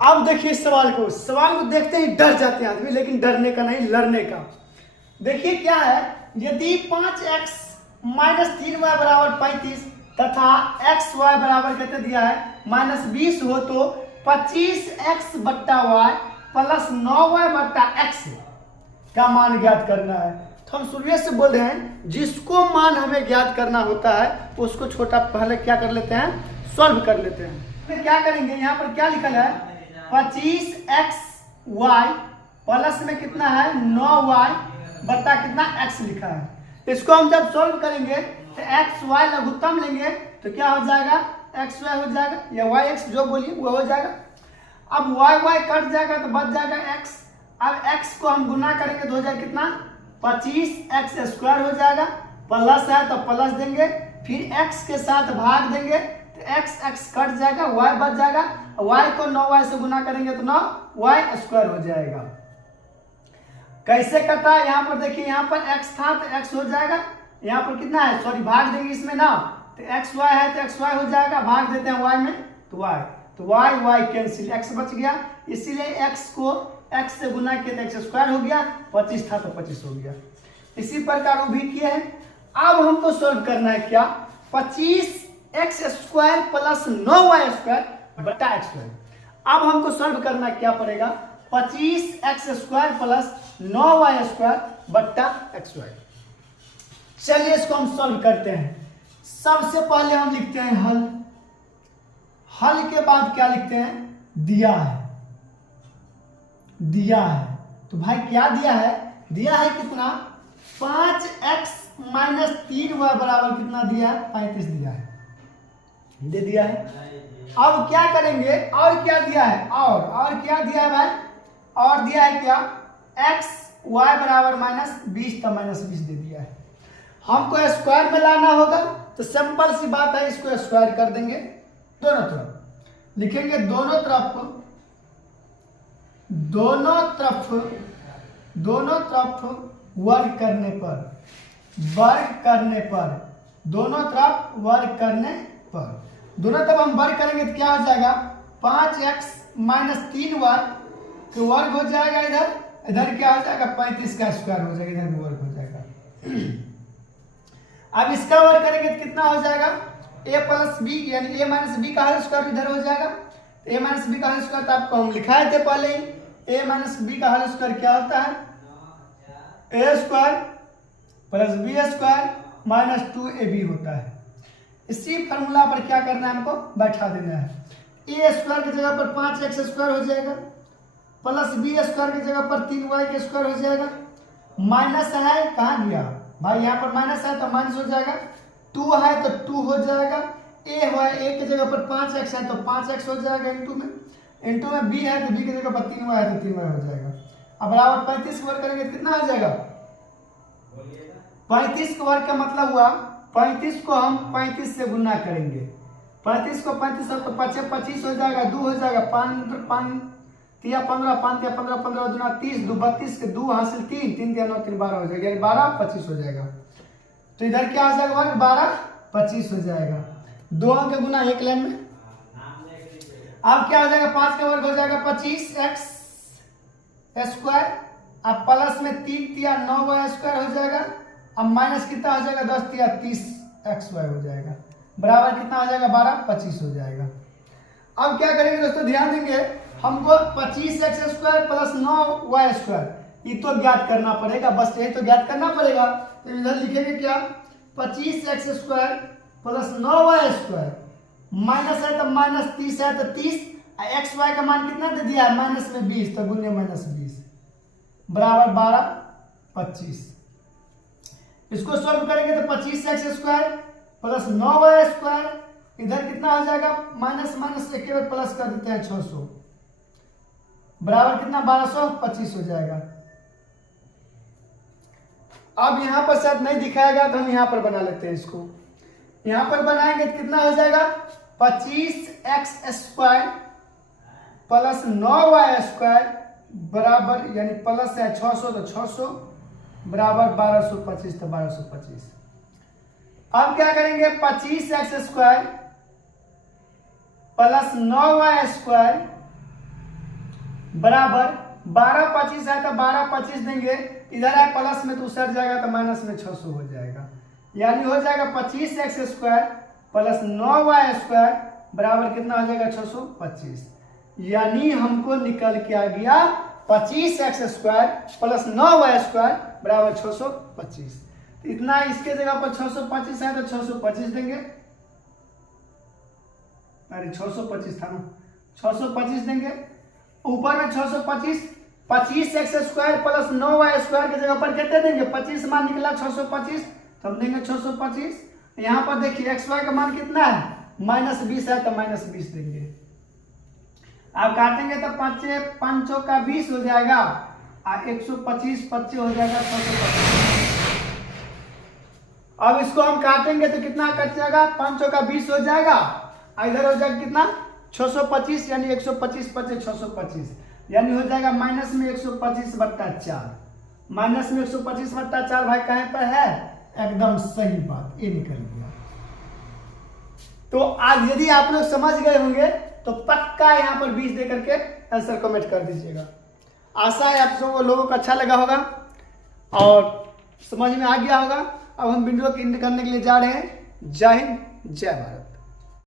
अब देखिए सवाल को देखते ही डर जाते हैं आदमी, लेकिन डरने का नहीं, लड़ने का। देखिए क्या है, यदि 5x माइनस 3y बराबर 35 तथा एक्स वाई बराबर कहते दिया है माइनस 20 हो तो 25x बट्टा वाई प्लस 9y बट्टा एक्स का मान ज्ञात करना है। तो हम शुरू से बोल रहे हैं जिसको मान हमें ज्ञात करना होता है उसको छोटा पहले क्या कर लेते हैं, सॉल्व कर लेते हैं। फिर क्या करेंगे, यहाँ पर क्या लिखा है 25x वाई प्लस में कितना है 9y बट्टा कितना x लिखा है। इसको हम जब सॉल्व करेंगे तो एक्स वाई लघुत्तम लेंगे तो क्या हो जाएगा, एक्स वाई हो जाएगा या वाई एक्स जो बोलिए वो हो जाएगा। अब वाई वाई कट जाएगा तो बच जाएगा एक्स। अब एक्स को हम गुना करेंगे तो हो जाएगा कितना 25x स्क्वायर हो जाएगा, प्लस है तो प्लस देंगे, फिर x के साथ भाग देंगे तो x x कट जाएगा, y बच जाएगा, y को 9y से गुना करेंगे तो 9y स्क्वायर हो जाएगा। कैसे कटा है, यहाँ पर देखिए, यहाँ पर x था तो x हो जाएगा, यहाँ पर कितना है सॉरी भाग देंगे इसमें ना तो एक्स वाई है तो एक्स वाई हो जाएगा, भाग देते हैं y में तो y, तो y y कैंसिल, x बच गया, इसीलिए x को x से गुना किया तो एक्स स्क्वायर हो गया, 25 था तो 25 हो गया। इसी प्रकार वो भी किया है। अब हमको सॉल्व करना है क्या, 25x square plus 9y square बट्टा एक्स स्क्वायर। अब हमको सॉल्व करना क्या पड़ेगा, 25x square plus 9y square बट्टा एक्स स्क्वायर। चलिए इसको हम सॉल्व करते हैं। सबसे पहले हम लिखते हैं हल, हल के बाद क्या लिखते हैं, दिया है, दिया है तो भाई क्या दिया है कितना 5x माइनस 3y बराबर कितना दिया है 35 दिया है, दे दिया है। अब क्या करेंगे, और क्या दिया है, और क्या दिया है भाई, और दिया है क्या x y बराबर माइनस 20 तो माइनस 20 दे दिया है। हमको स्क्वायर में लाना होगा तो सिंपल सी बात है, इसको स्क्वायर कर देंगे, दोनों तरफ लिखेंगे, दोनों तरफ वर्ग करने पर दोनों तरफ वर्ग करने पर, दोनों तरफ हम वर्ग करेंगे तो क्या हो जाएगा 5x माइनस 3y तो वर्ग हो जाएगा, इधर क्या हो जाएगा 35 का स्क्वायर हो जाएगा, इधर भी वर्ग हो जाएगा। अब इसका वर्ग करेंगे तो कितना हो जाएगा a प्लस बी यानी a माइनस बी का होल स्क्वायर इधर हो जाएगा, a माइनस बी का होल स्क्वायर तो आपको हम लिखाए थे पहले ही, a माइनस बी का होल स्क्वायर क्या होता है a square plus B square minus 2ab होता है। इसी फॉर्मूला पर क्या करना है, हमको बैठा देना है, a स्क्वायर की जगह पर 5x स्क्वायर हो जाएगा प्लस बी स्क्वायर की जगह पर 3y के स्क्वायर हो जाएगा, माइनस है कहाँ गया भाई, यहाँ पर माइनस है तो माइनस हो जाएगा, 2 है तो 2 हो जाएगा, a है a की जगह पर 5x है तो 5x हो जाएगा, इंटू में b है तो b की जगह पर 3y है तो 3y हो जाएगा। अब बराबर 35 वर्ग करेंगे तो कितना हो जाएगा 35 का वर्ग का मतलब हुआ 35 को हम 35 से गुना करेंगे, 35 को 35 तो 25 हो जाएगा, 2 हो जाएगा, 5 तिया 15 5 तिया 15 15 दूना 30 2 32 के 2 हासिल 3 3 तिया 9 3 12 हो जाएगा, यानी 12 25 हो जाएगा। तो इधर क्या हो जाएगा वर्ग 12 25 हो जाएगा, 2 अंक गुना एक लाइन में। अब क्या हो जाएगा 5 का वर्ग हो जाएगा 25x स्क्वायर, अब प्लस में 3 तिया 9y स्क्वायर हो जाएगा, अब माइनस कितना हो जाएगा 10 तिया 30xy हो जाएगा, बराबर कितना हो जाएगा 12 25 हो जाएगा। अब क्या करेंगे दोस्तों, ध्यान देंगे, हमको 25x square plus 9y square ये तो ज्ञात करना पड़ेगा, बस यही तो ज्ञात करना पड़ेगा। तो इधर लिखेंगे क्या 25x square plus 9y square minus है तो माइनस 30 है तो 30, एक्स वाई का मान कितना दे दिया है माइनस में 20 तो गुने माइनस 20 बराबर 12 25। इसको सॉल्व करेंगे तो 25x square plus 9y square, इधर कितना हो जाएगा माइनस माइनस एक बार प्लस कर देते हैं 600 बराबर कितना 1225 हो जाएगा। अब यहां पर शायद नहीं दिखाएगा तो हम यहां पर बना लेते हैं, इसको यहां पर बनाएंगे तो कितना हो जाएगा 25x square plus 9y square बराबर यानी प्लस है 600 तो 600 बराबर 1225 तो 1225। अब क्या करेंगे 25x square plus 9y square बराबर 12 25 है तो 12 25 देंगे, इधर है प्लस में तो सट जाएगा तो माइनस में 600 हो जाएगा, यानी हो जाएगा 25x² प्लस 9y² बराबर कितना हो जाएगा 625। यानी हमको निकल के आ गया 25x² प्लस 9y² बराबर 625। तो इतना इसके जगह पर 625 है तो 625 देंगे, अरे 625 था ना, 625 देंगे, ऊपर में 625, 25x² प्लस 9y² की जगह पर कितने देंगे, 25 मान निकला 625, तो हम देंगे 625। यहाँ पर देखिए xy का मान कितना है, -20 है तो -20 देंगे। अब काटेंगे तो 5 5 का 20 हो जाएगा, और 125 25 हो जाएगा 625। अब इसको हम काटेंगे तो कितना कट जाएगा, 5 का 20 हो जाएगा, इधर हो जाएगा कितना 625, यानी 125 25 625, यानी हो जाएगा माइनस में 125/4, माइनस में 125/4 भाई कहीं पर है, एकदम सही बात, ये निकल गया। तो आज यदि आप लोग समझ गए होंगे तो पक्का यहाँ पर 20 दे करके आंसर कमेंट कर दीजिएगा। आशा है आप सब लोगों को अच्छा लगा होगा और समझ में आ गया होगा। अब हम वीडियो को एंड करने के लिए जा रहे हैं। जय हिंद, जय भारत।